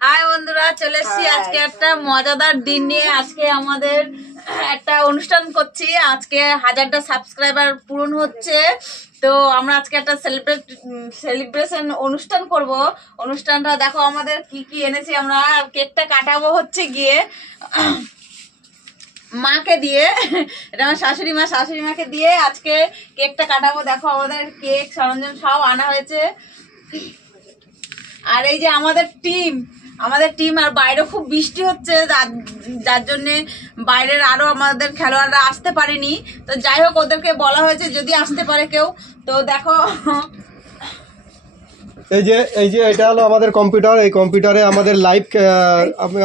High বন্ধুরা, চলে এসেছি আজকে একটা মজাদার দিন নিয়ে। আজকে আমাদের একটা অনুষ্ঠান করছি। আজকে 1000টা সাবস্ক্রাইবার পূরণ হচ্ছে, তো আমরা আজকে একটা সেলিব্রেশন অনুষ্ঠান করব। অনুষ্ঠানটা দেখো আমাদের কি কি এনেছি আমরা। আর কেকটা কাটাবো হচ্ছে গিয়ে মাকে দিয়ে, এটা আমার শাশুড়ি মাকে দিয়ে আজকে কেকটা কাটাবো। দেখো আমাদের কেক সরঞ্জাম সব আনা হয়েছে। আর এই যে আমাদের টিম আর বাইরে খুব বৃষ্টি হচ্ছে, যার জন্যে বাইরের আরো আমাদের খেলোয়াড়রা আসতে পারেনি। তো যাই হোক, ওদেরকে বলা হয়েছে যদি আসতে পারে কেউ। তো দেখো এই যে এটা হলো আমাদের কম্পিউটার। এই কম্পিউটারে আমাদের লাইভ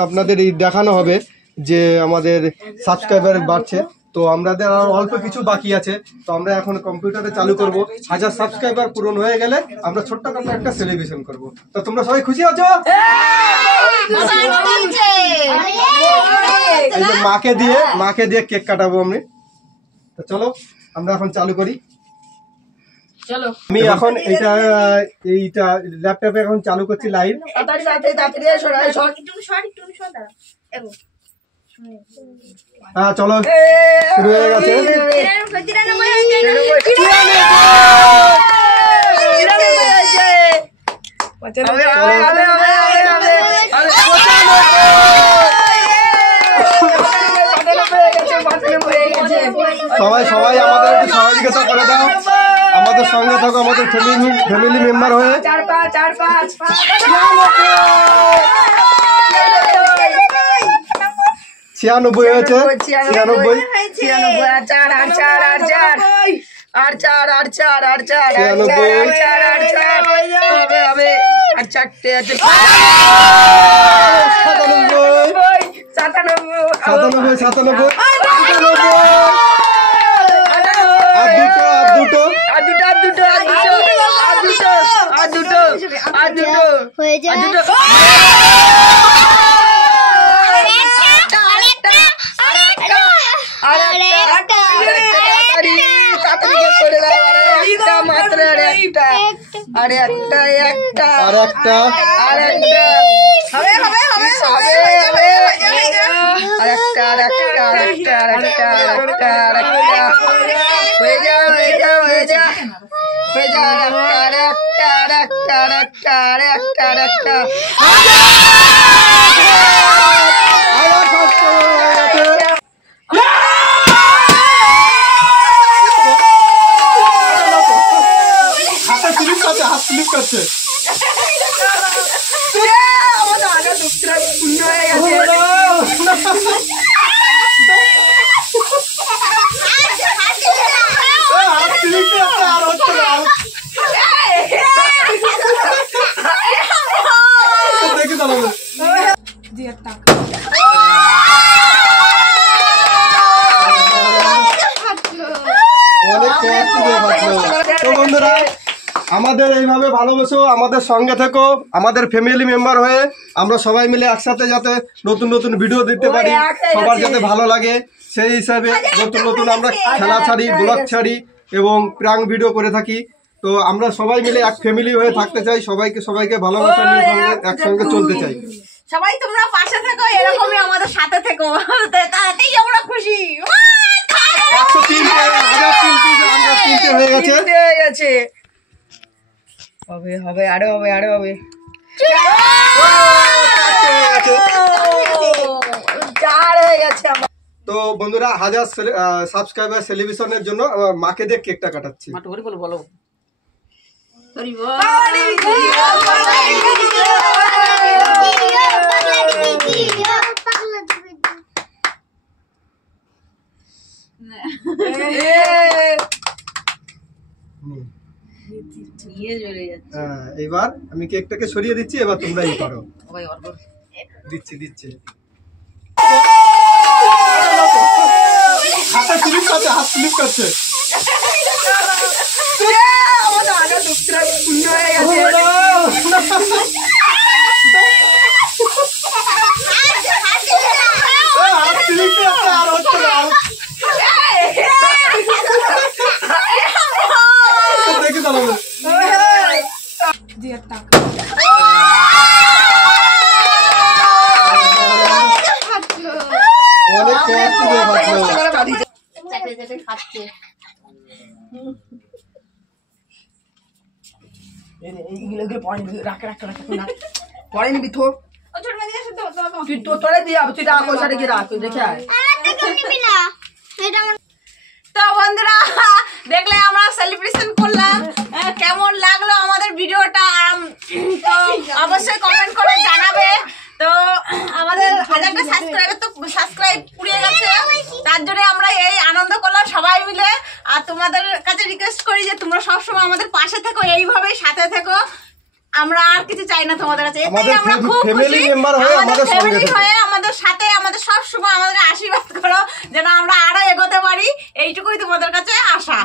আপনাদের দেখানো হবে যে আমাদের সাবস্ক্রাইবার বাড়ছে। তো আমাদের আর অল্প কিছু বাকি আছে, তো আমরা এখন কম্পিউটারে চালু করব। 1000 সাবস্ক্রাইবার পূরণ হয়ে গেলে আমরা ছোট্টখাটো একটা সেলিব্রেশন করব। তো তোমরা সবাই খুশি আছো? এই যে মাকে দিয়ে কেক কাটাবো আমি। তো চলো আমরা এখন চালু করি। চলো, আমি এখন এইটা ল্যাপটপে এখন চালু করছি লাইভ। হ্যাঁ চলো, শুরু হয়ে গেছে। সবাই আমাদের একটু সহযোগিতা করে দাও, আমাদের সঙ্গে থাকো, আমাদের ফ্যামিলি মেম্বার হয়ে। 96 হয়েছে, 96। তো বন্ধুরা, আমাদের এইভাবে ভালোবাসো, আমাদের সঙ্গে থেকো, আমাদের ফ্যামিলি মেম্বার হয়ে আমরা সবাই মিলে একসাথে যাতে নতুন ভিডিও দিতে পারি, সবার যাতে ভালো লাগে সেই হিসাবে নতুন আমরা খেলা ছাড়ি, ব্লগ ছাড়ি এবং প্র্যাঙ্ক ভিডিও করে থাকি। তো আমরা সবাই মিলে এক ফ্যামিলি হয়ে থাকতে চাই, সবাইকে ভালোবাসা নিয়ে একসঙ্গে চলতে চাই। সবাই তোমরা পাশে থেকো, এরকমই আমাদের সাথে থেকো, তাতেই আমরা খুশি। 103 হয়ে গেছে। হবে আরো হবে। তো বন্ধুরা, 1000 সাবস্ক্রাইবার সেলিব্রেশনের জন্য মাকে দিয়ে কেকটা কাটাচ্ছি। বলো এবার আমি কেকটাকে সরিয়ে দিচ্ছি, এবার তোমরা এই করো। দিচ্ছি হাতে স্লিপ করছে। এগুলো পরে নিবি, রাখে পরে নিবি তো ও ছোট মাঝে এসে তো তুই তো তোরে দিয়ে তুই রাখ ওই সাইডে গিয়ে রাখ তুই দেখে আয়। তো বন্ধুরা দেখলে আমরা সেলিব্রেশন করলাম, কেমন লাগলো আমাদের ভিডিওটা তো অবশ্যই কমেন্ট করে জানাবে। তো আমাদের 1000টা সাবস্ক্রাইব পুড়িয়ে গেছে, তার জন্য আমরা এই আনন্দ করলাম সবাই মিলে। আর তোমাদের কাছে রিকোয়েস্ট করি যে তোমরা সবসময় আমাদের পাশে থেকো, এইভাবেই সাথে থেকো। আমরা আর কিছু চাই না তোমাদের কাছে, এটাই আমরা খুব খুশি। আমাদের ফ্যামিলি হয়ে আমাদের সাথে আমাদের সব সময় আমাদের আশীর্বাদ করো যেন আমরা আরো এগোতে পারি, এইটুকুই তোমাদের কাছে আশা।